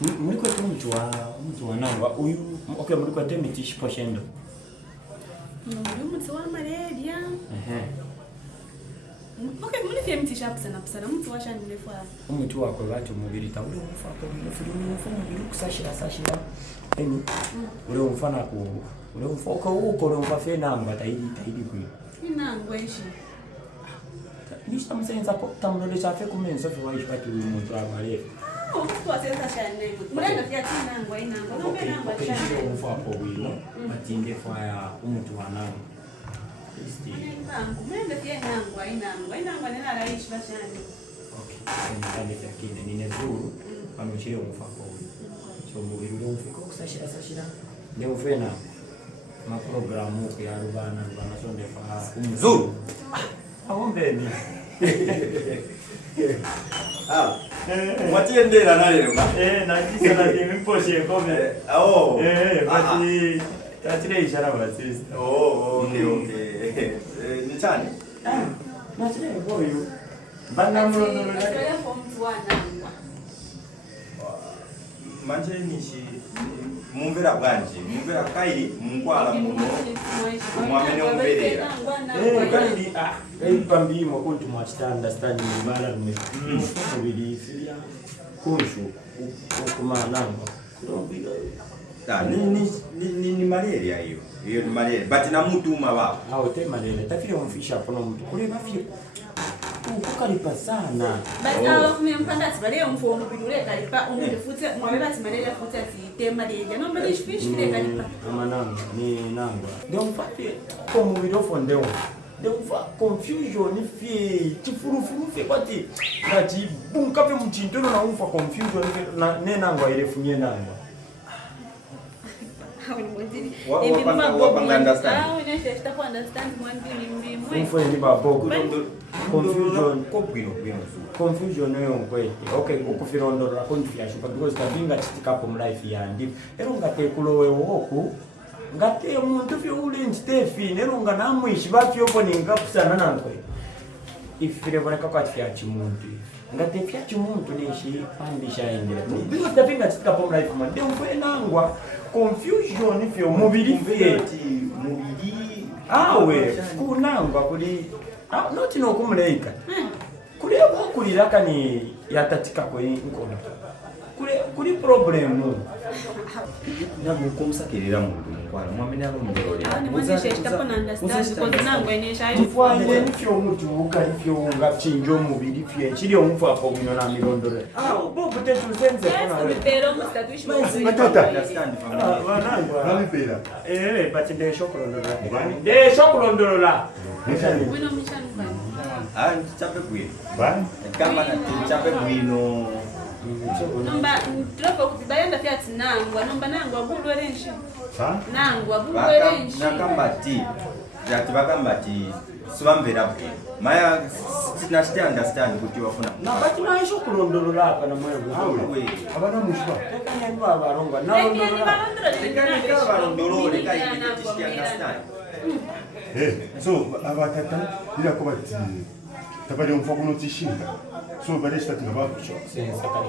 Mliko tu mtu wa nangwa uyu okay mliko temiti shiposhendo. Mtu wa malaria. Okay, mimi fia mti sharp sana mtu washa nilefa. Mtu wako watu mubiri ta ule mfako ule filimu mfano kusashira. Eni. Ule mfana ku ule mfoko uko ule mfafe namba taidi ku. Inangwa ishi. Nishita msenza kwa tamlole chafe kumenza fwa ishi pati mtu wa malaria. Mtu asenza shane. Mulanga fia tinangwa inangwa. Nombe nangwa shane. Ule mfako wino. Matinde fwa ya mtu wa nangwa. Mwende pia inangwa nena raishi bashani. Okay. Nitande yakine nine zuru amuchire umufako uyu. So mubiri ule ufiko kusashira nde uvena ma programu ya rubana sonde fa umzuru. Aombeni. Mwatiendera nalero ba? Najisa na timposhe kome. Bati tatire ishara basi. Okay. Ni chani? Natire boyu. Bana mlono la. Kaya form 1 nangwa. Manje nishi mumvera bwanje, mumvera kairi mungwala muno. Mwamene umverera. Kairi pambimo kuntu understand mbala rume. Mubiri filia kunshu kuma nangwa. Ni malaria hiyo. Hiyo ni malaria. But na mtu baba. Te malaria. Tafiri umfisha hapo na mtu. Kule bafiri. Ukalipa sana. Basi hao mpanda tibale mfumo bidule kalipa umefute mwabeba timalele futa ti malaria. No mbali fish kile kalipa. Amananga ni nangwa. Ndio mfate kwa mubiri ofondeo. Ndio mfa confusion fi tifurufuru fi kwati. Ngati bunkape mchintoro na umfa confusion na nenangwa ile funye nangwa. Confusion yo kwete. Okay, ukufirondora confused because tabinga chitikapo mlife ya ndi. Ero ngate kulowe woku. Ngate umuntu fyo uli nstefi nero nganamwishi bafyo ko ningakusana nankwe. Ifire boneka kwa fya chimuntu. Ngate fya chimuntu nishi pandisha endera. Because tabinga chitikapo mlife man. Ndio mfwe nangwa. Confusion ifyo mubiri awe kunangwa kuli not no kumleika kuli kuliraka ni yatatika ko inkono kuli problem na mukomsakerera mundu mkwala mwamenya rumberore muzeshe chitapo na understand because nangwa enesha ifwanye nifyo mutu ukalifyo ngachinjo mubiri fye chiri omfu apo kunyona mirondore bobo tetu senze kona wewe pero mustatuishi matata understand nalipera batinde shokurondora Bueno mchanuka chape bwino kama na chape bwino nomba tropo kutibayenda pia tinangwa nomba nangwa bulwerenshi nangwa bulwerenshi nakambati yakubakambati subamvera bwe maya tinashite understand kuti wafuna nabati maisho kurondora hapa na moyo wewe abana mushba tekanya baronga na barondorore kai tishite understand so abatata birako bati tabali umfoko notishinga so bale shitatu ngaba sensa kali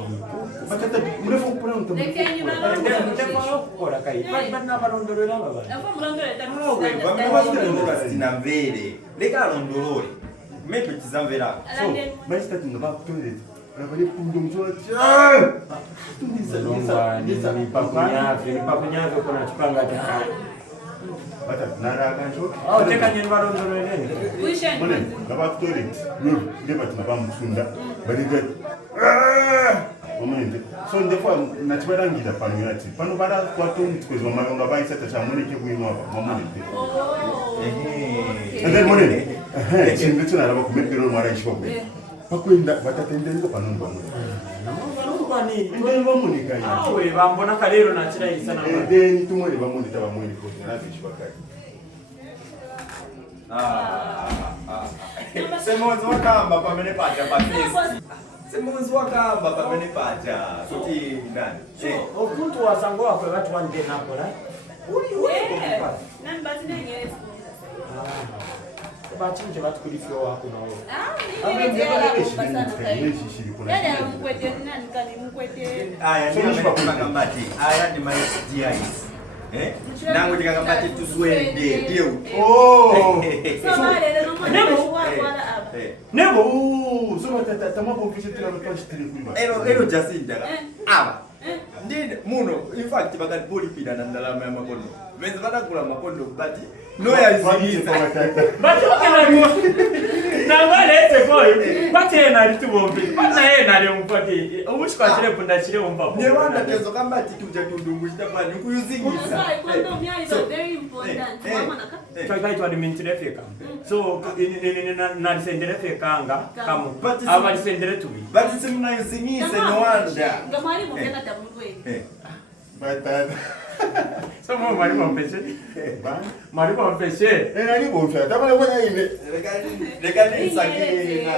batata mrefu kupona mtu kora kai bana barondorera baba afa mrondora bamwe sina mbere leka rondorore mepe tizamvera so bale shitatu ngaba kutonde bale kundo mzoa tunisa ni pakunyave kuna chipanga cha bata narakanjo tekanya barondorere kuisha mone ngaba kutonde ndeba tunaba msunda bale omende so ndefwa nachibarangira pano yati pano bara kwatonti kwezwa malonga baisata chamoneke kuinwa mamonete and then monene chinde tunaraba kumepero mara ishobwe pakwenda batatendendo pano ndwa ndio bamunika awe bambona kalero nachira isana then tumwele bamunita bamwele ko nabishibakari semonzi wakamba pamene paja papesi semonzi wakamba pamene paja kuti nani okuntu wasango wako watu wande napo la nani bati nengezi bachinje batukulifyo wako na wewe. Aya ndio mkakambati. Aya ni my SDIs. Nangu tikakambati tuswende ndio. Oh. Nebo so tama confession tira tiri kuliba. Ero Jacinta. Aba. Ndine muno in fact bakati polipida na ndalama ya makondo. Venza batakula makondo but no ya ziliza. Bati okela na ngale boy. Bati ena litubombe. Bati ena le mpati. Umushika chile punda chile umpa. Ne wanda tezo kambati tuja tundungu chitapani kuyuzingiza. Twaitwa dimentire feka. So na sendere feka anga kamu. Aba sendere tubi. But simna yuzingiza no wanda. Ngamari mungena tabulwe. Batata. Somo marimo mpese. Marimo mpese. Nani bonfia? Tama na bwana ile. Rekani sakini na.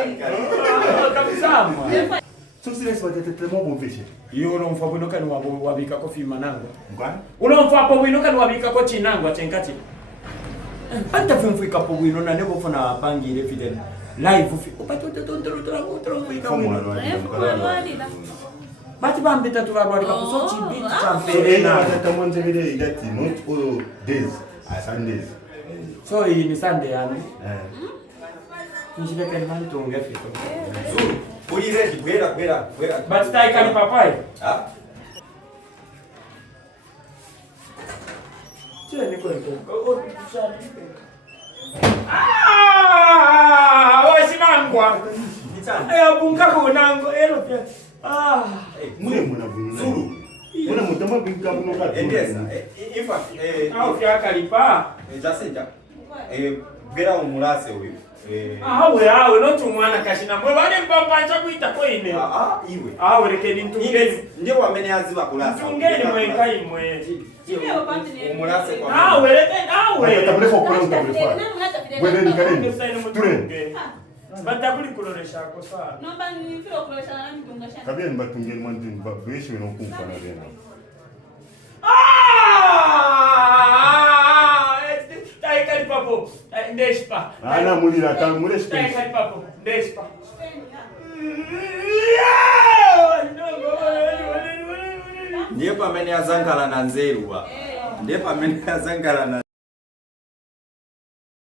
Kabisa mwa. So sile swate temo bonfia. Iyo unomfa bunoka ni wabika ko fimanango. Ngwana? Unomfa po bunoka ni wabika ko chinango atenkati. Anta fimfika po buno na nebo fona pangire fidel. Live fi. Opato tontoro fika buno. Bati bambita turarwari kakuso chibiti champere na tamonze vile igati not all days Sundays. So hii ni Sunday yani. Nishile kani mali tuongea fito. Zuru. Uri ready gwera. Bati tai kani papai. Ah. Che ni kwento. Wasimangwa. Nitana. Bunga kunango elo pia. Mune muna bunga. Zuru. Muna mutama bunga bunoka. Endesa. In fact, Au kia kalipa. Jacinta. Gwera umulase huyu. Awe no tumwana kashina mwe bale mpamba cha kuita ko ine. Iwe. Awe rekeni ntungeni. Ndio wameneaziwa kulasa. Ntungeni mwe kai mwe. Umulase kwa. Awe rekeni awe. Tabulefa kwa tabulefa. Bwende ni karibu. Ture. Batabuli kuloresha ko sana. Nomba ni filo kuloresha na mtunga shana. Kabia mbatungeni mwandini ba beshi weno kumfa na bena. Tai kali papo. Ndespa. Ana mulira ta murespe. Tai kali papo. Ndespa. Ndiye pamene azangala na nzeruwa. Ndiye pamene azangala na